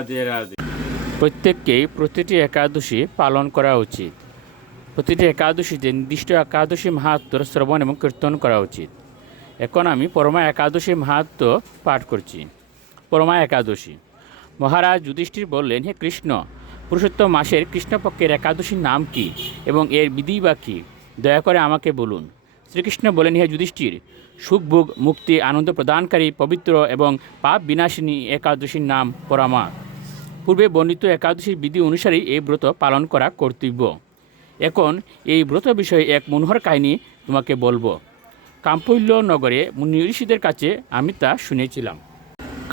রাধে রাধে। প্রত্যেককেই প্রতিটি একাদশী পালন করা উচিত। প্রতিটি একাদশীতে নির্দিষ্ট একাদশী মাহাত্ম্য শ্রবণ এবং কীর্তন করা উচিত। এখন আমি পরমা একাদশী মাহাত্ম্য পাঠ করছি। পরমা একাদশী। মহারাজ যুধিষ্ঠির বললেন, হে কৃষ্ণ, পুরুষোত্তম মাসের কৃষ্ণপক্ষের একাদশীর নাম কি এবং এর বিধি বা কী? দয়া করে আমাকে বলুন। শ্রীকৃষ্ণ বলেন, হে যুধিষ্ঠির, সুখ ভোগ মুক্তি আনন্দ প্রদানকারী পবিত্র এবং পাপ বিনাশিনী একাদশীর নাম পরমা। পূর্বে বর্ণিত একাদশীর বিধি অনুসারেই এই ব্রত পালন করা কর্তব্য। এখন এই ব্রত বিষয়ে এক মনোহর কাহিনী তোমাকে বলবো। কাম্পল্য নগরে মুনি ঋষিদের কাছে আমি তা শুনেছিলাম।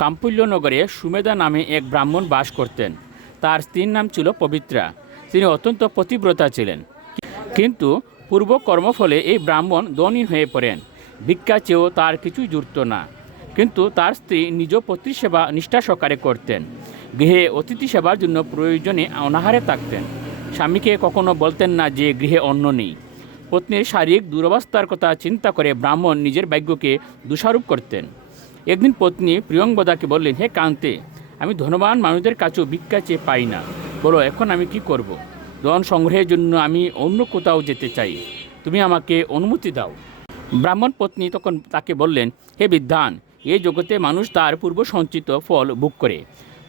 কাম্পল্য নগরে সুমেধা নামে এক ব্রাহ্মণ বাস করতেন। তার স্ত্রীর নাম ছিল পবিত্রা। তিনি অত্যন্ত পতিব্রতা ছিলেন, কিন্তু পূর্ব কর্মফলে এই ব্রাহ্মণ ধনহীন হয়ে পড়েন। ভিক্ষা চেয়েও তার কিছুই জুটত না। কিন্তু তার স্ত্রী নিজ পত্নী সেবা নিষ্ঠা সহকারে করতেন। গৃহে অতিথি সেবার জন্য প্রয়োজনে অনাহারে থাকতেন। স্বামীকে কখনো বলতেন না যে গৃহে অন্ন নেই। পত্নীর শারীরিক দুরবস্থার কথা চিন্তা করে ব্রাহ্মণ নিজের ভাগ্যকে দোষারোপ করতেন। একদিন পত্নী প্রিয়ঙ্গদাকে বললেন, হে কান্তে, আমি ধনবান মানুষদের কাছেও ভিক্ষা চেয়ে পাই না। বলো, এখন আমি কি করব? ধন সংগ্রহের জন্য আমি অন্য কোথাও যেতে চাই। তুমি আমাকে অনুমতি দাও। ব্রাহ্মণ পত্নী তখন তাকে বললেন, হে বিদ্বান, এই জগতে মানুষ তার পূর্ব সঞ্চিত ফল ভোগ করে।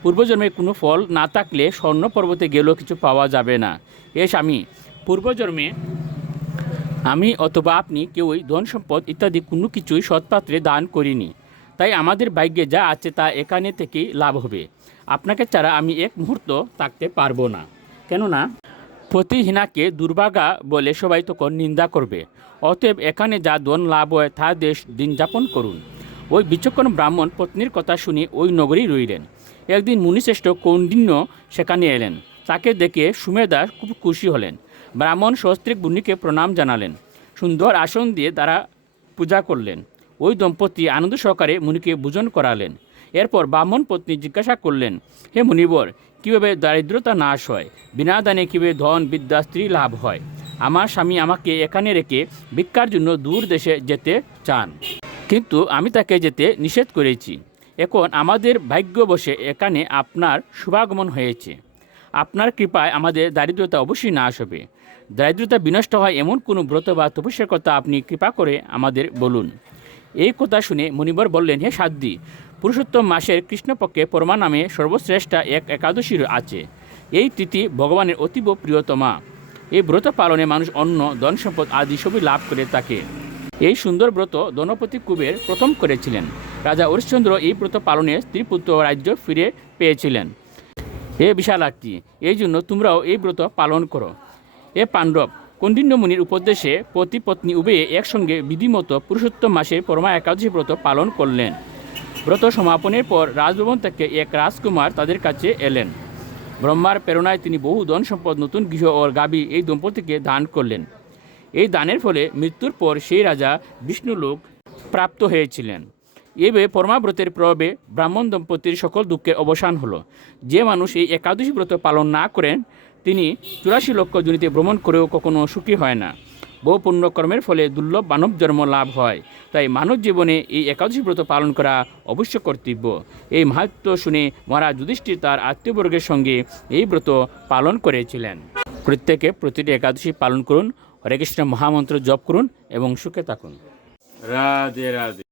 পূর্বজন্মে কোনো ফল না থাকলে স্বর্ণ পর্বতে গেলেও কিছু পাওয়া যাবে না। এ স্বামী, পূর্বজন্মে আমি অথবা আপনি কেউই ধন সম্পদ ইত্যাদি কোনো কিছুই সৎপাত্রে দান করিনি। তাই আমাদের ভাগ্যে যা আছে তা এখানে থেকেই লাভ হবে। আপনাকে ছাড়া আমি এক মুহূর্ত থাকতে পারবো না। কেননা পতিহীনাকে দুর্ভাগা বলে সবাই তখন নিন্দা করবে। অতএব এখানে যা ধন লাভ হয় তা দিন যাপন করুন। ওই বিচক্ষণ ব্রাহ্মণ পত্নীর কথা শুনে ওই নগরেই রইলেন। একদিন মুনিশ্রেষ্ঠ কৌন্ডিন্য সেখানে এলেন। তাকে দেখে সুমেধা খুব খুশি হলেন। ব্রাহ্মণ সস্ত্রীক মুনিকে প্রণাম জানালেন। সুন্দর আসন দিয়ে তারা পূজা করলেন। ওই দম্পতি আনন্দ সহকারে মুনিকে ভোজন করালেন। এরপর ব্রাহ্মণ পত্নী জিজ্ঞাসা করলেন, হে মুনিবর, কীভাবে দারিদ্রতা নাশ হয়? বিনা দানে কীভাবে ধন বিদ্যা স্ত্রী লাভ হয়? আমার স্বামী আমাকে এখানে রেখে ভিক্ষার জন্য দূর দেশে যেতে চান, কিন্তু আমি তাকে যেতে নিষেধ করেছি। এখন আমাদের ভাগ্যবশে এখানে আপনার শুভাগমন হয়েছে। আপনার কৃপায় আমাদের দারিদ্রতা অবশ্যই নাশ হবে। দারিদ্রতা বিনষ্ট হয় এমন কোনো ব্রত বা তপস্যার কথা আপনি কৃপা করে আমাদের বলুন। এই কথা শুনে মুনিবর বললেন, হে সাধ্বী, পুরুষোত্তম মাসের কৃষ্ণপক্ষে পরমা নামে সর্বশ্রেষ্ঠ এক একাদশী আছে। এই তিথি ভগবানের অতীব প্রিয়তমা। এই ব্রত পালনে মানুষ অন্ন ধন সম্পদ আদি সবই লাভ করে থাকে। এই সুন্দর ব্রত ধনপতি কুবের প্রথম করেছিলেন। রাজা হরিশ্চন্দ্র এই ব্রত পালনে স্ত্রীপুত্র রাজ্য ফিরে পেয়েছিলেন। হে বিশালাক্ষী, এই জন্য তোমরাও এই ব্রত পালন করো। এ পাণ্ডব, কৌন্ডিন্য মুনির উপদেশে পতি পত্নী উভয়ে একসঙ্গে বিধিমতো পুরুষোত্তম মাসের পরমা একাদশী ব্রত পালন করলেন। ব্রত সমাপনের পর রাজভবন থেকে এক রাজকুমার তাদের কাছে এলেন। ব্রহ্মার প্রেরণায় তিনি বহু ধন সম্পদ, নতুন গৃহ ও গাভী এই দম্পতিকে দান করলেন। এই দানের ফলে মৃত্যুর পর সেই রাজা বিষ্ণুলোক প্রাপ্ত হয়েছিলেন। এভাবে পরমাব্রতের প্রভাবে ব্রাহ্মণ দম্পতির সকল দুঃখের অবসান হলো। যে মানুষ এই একাদশী ব্রত পালন না করেন তিনি 84 লক্ষ জনিতে ভ্রমণ করেও কখনো সুখী হয় না। বহু পুণ্যকর্মের ফলে দুর্লভ মানব জন্ম লাভ হয়। তাই মানব জীবনে এই একাদশী ব্রত পালন করা অবশ্য কর্তব্য। এই মাহাত্ম্য শুনে মহারাজ যুধিষ্ঠির তার আত্মীয়বর্গের সঙ্গে এই ব্রত পালন করেছিলেন। প্রত্যেকে প্রতিটি একাদশী পালন করুন, হরে কৃষ্ণ মহামন্ত্র জপ করুন এবং সুখে থাকুন। রাধে রাধে।